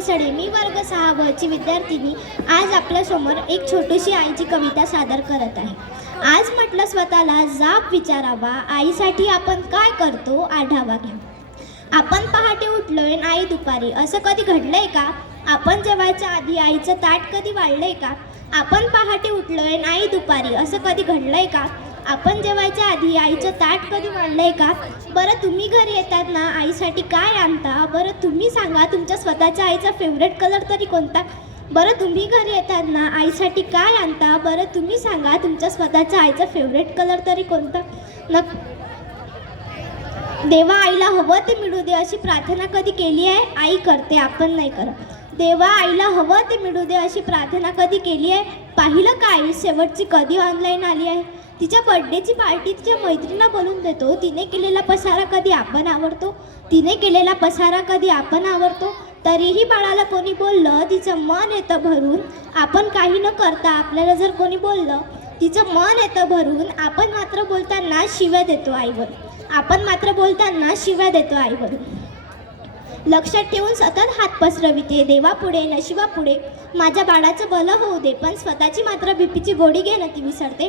मिसळे, मी वर्ग 6 ब ची विद्यार्थिनी आज आपल्यासमोर एक छोटीशी आईची कविता सादर करत आहे. आज म्हटलं स्वतःला जाब विचारावा, आईसाठी आपण काय करतो आढावा घ्या. आपण पहाटे उठलोय आणि आई दुपारी, असं कधी घडलंय का? आपण जेवायच्या आधी आईचं ताट कधी वाढलंय का? आपण पहाटे उठलोय आणि आई दुपारी, असं कधी घडलंय का? आपण जेवायच्या आधी आईचं ताट कधी वाढलंय का? बरं तुम्ही घरी येतात ना, आईसाठी काय आणता? बरं तुम्ही सांगा, तुमच्या स्वतःच्या आईचा फेवरेट कलर तरी कोणता? बरं तुम्ही घरी येतात ना, आईसाठी काय आणता? बरं तुम्ही सांगा, तुमच्या स्वतःच्या आईचा फेवरेट कलर तरी कोणता? देवा आईला हवं ते मिळू दे अशी प्रार्थना कधी केली आहे? आई करते, आपण नाही करत. देवा आईला हवं ते मिळू दे अशी प्रार्थना कधी केली आहे? पाहिलं का आई शेवटची कधी ऑनलाईन आली आहे? तिच्या बर्थडेची पार्टी तिच्या मैत्रिणीला बोलून देतो. तिने केलेला पसारा कधी आपण आवडतो? तिने केलेला पसारा कधी आपण आवडतो? तरीही बाळाला कोणी बोललं, तिचं मन येतं भरून. आपण काही न करता आपल्याला जर कोणी बोललं, तिचं मन येतं भरून. आपण मात्र बोलताना शिव्या देतो आईवर. आपण मात्र बोलताना शिव्या देतो आईवर. लक्षात ठेवून सतत हात पसरविते, देवापुढे नशिबापुढे माझ्या बाळाचं भलं होऊ दे. पण स्वतःची मात्र बीपीची गोळी घेणं ती विसरते.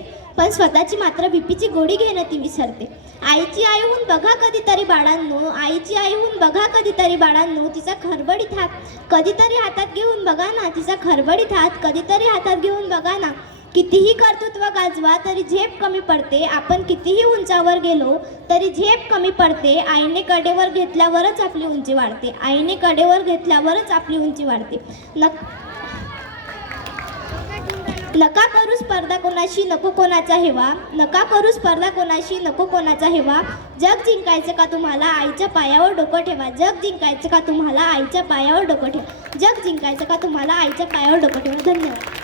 स्वतःची मात्र बीपीची गोळी घेणं ती विसरते. आईची आई होऊन बघा कधीतरी बाळांनो, आईची आई होऊन बघा कधीतरी बाळांनो. तिचा खरबडीत हात कधीतरी हातात घेऊन बघा ना, तिचा खरबडीत हात कधीतरी हातात घेऊन बघा ना. कितीही कर्तृत्व गाजवा तरी झेप कमी पडते. आपण कितीही उंचावर गेलो तरी झेप कमी पडते. आईने कडेवर घेतल्यावरच आपली उंची वाढते. आईने कडेवर घेतल्यावरच आपली उंची वाढते. नका करू स्पर्धा कोणाशी, नको कोणाचा हेवा. नका करू स्पर्धा कोणाशी, नको कोणाचा हेवा. जग जिंकायचं का तुम्हाला, आईच्या पायावर डोकं ठेवा. जग जिंकायचं का तुम्हाला, आईच्या पायावर डोकं ठेवा. जग जिंकायचं का तुम्हाला, आईच्या पायावर डोकं ठेवा. धन्यवाद.